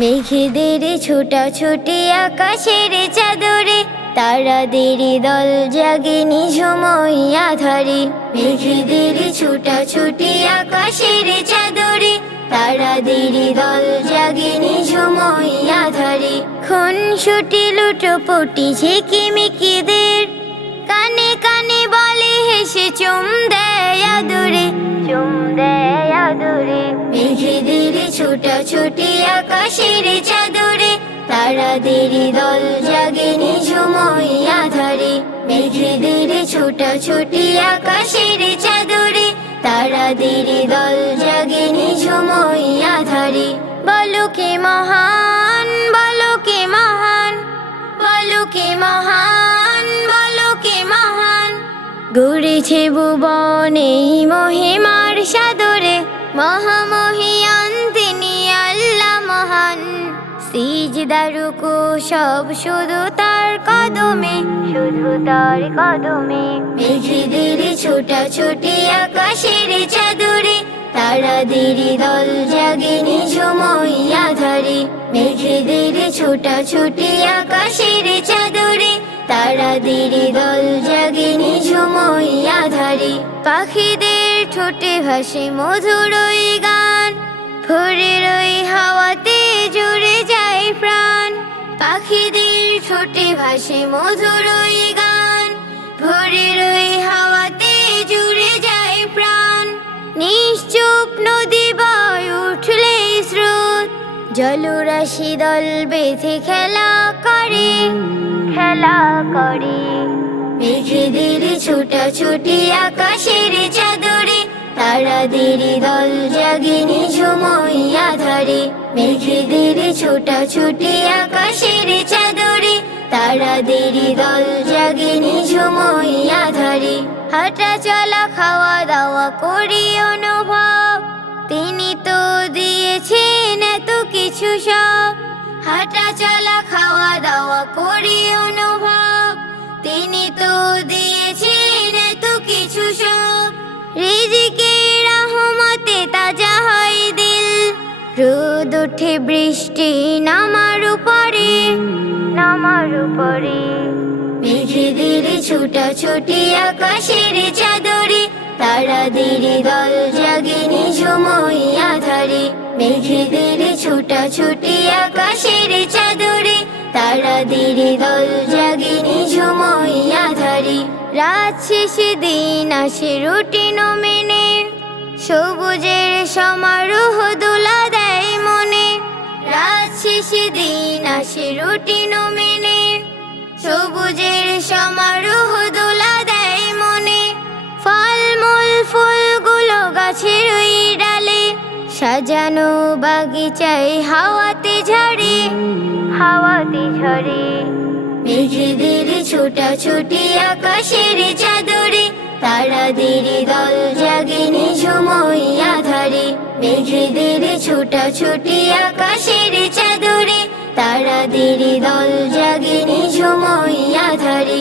মেঘেদের ছোটাছুটি আকাশের চাদরে, তারাদের দল জাগে নিঝুমই আধারে। মেঘেদের ছোটাছুটি আকাশের চাদরে, তারাদের দল জাগে নিঝুমই আধারে। খুনসুটি লুটোপুটি ঝিকিমিকিদের, কানে কানে বলে হেসে চুম দেয় আদরে, চুম দেয় আদরে। মেঘেদের ছোটাছুটি আকাশের চাদরে, তারাদের দল জাগে নিঝুমই আধারে। মেঘেদের ছোটাছুটি আকাশের চাদরে, তারাদের দল জাগে নিঝুমই আধারে। বলো কে মহান, বলো কে মহান, বলো কে মহান, বলো কে মহান। গড়েছে ভুবন এই মহিমার সাদরে, মহামহিয়ান তিনি আল্লাহ মহান। সিজদা রুকু সব শুধু তার কদমে, শুধু তার কদমে। মেঘেদের ছোটাছুটি আকাশের চাদরে, তারাদের দল জাগে নিঝুমই আধারে। মেঘেদের ছোটাছুটি আকাশের চাদরে, তারাদের দল জাগে নিঝুমই আধারে। পাখিদের ঠোঁটে ভাসে মধুর ওই গান, ভোরের ওই হাওয়াতে জুড়ে যায় প্রাণ। পাখিদের ঠোঁটে ভাসে মধুর ওই গান, ভোরের ওই হাওয়াতে জুড়ে যায় প্রাণ। নিশ্চুপ নদী বয় উঠলে স্রোত, জলরাশি দল বেঁধে খেলা করে, খেলা করে। মেঘেদের ছোটাছুটি আকাশের চাদরে, তারাদের দল জাগে নিঝুমই আধারে। মেঘেদের ছোটাছুটি আকাশের চাদরে, তারাদের দল জাগে নিঝুমই আধারে। হাঁটা চলা খাওয়া দাওয়া করি অনুভব, তিনি তো দিয়েছেন এত কিছু সব। হাঁটা চলা খাওয়া দাওয়া করি অনুভব, তিনি তো দিয়েছেন এত কিছু সব। রিজিকের রহমতে তাজা হয় দিল, রোদ ওঠে বৃষ্টি নামার উপরে, নামার উপরে। মেঘেদের ছোটাছুটি আকাশের চাদরে, তারাদের দল জাগে নিঝুমই আধারে। মেঘেদের ছোটাছুটি আকাশের চাদরে, তারাদের দল জাগে নিঝুমই আধারে। রাত শেষে দিন আসে রুটিন মেনে, সবুজের সমারোহ দোলা দেয় মনে। রাত শেষে দিন আসে রুটিন মেনে, সবুজের সমারোহ দোলা দেয় মনে। ফলমূল ফুলগুলো গাছের ওই ডালে, সাজানো বাগিচায় হাওয়াতে ঝরে, হাওয়াতে ঝরে। মেঘেদের ছোটাছুটি আকাশের চাদরে, তারাদের দল জাগে নিঝুমই আধারে। মেঘেদের ছোটাছুটি আকাশের চাদরে, তারাদের দল জাগে নিঝুমই আধারে।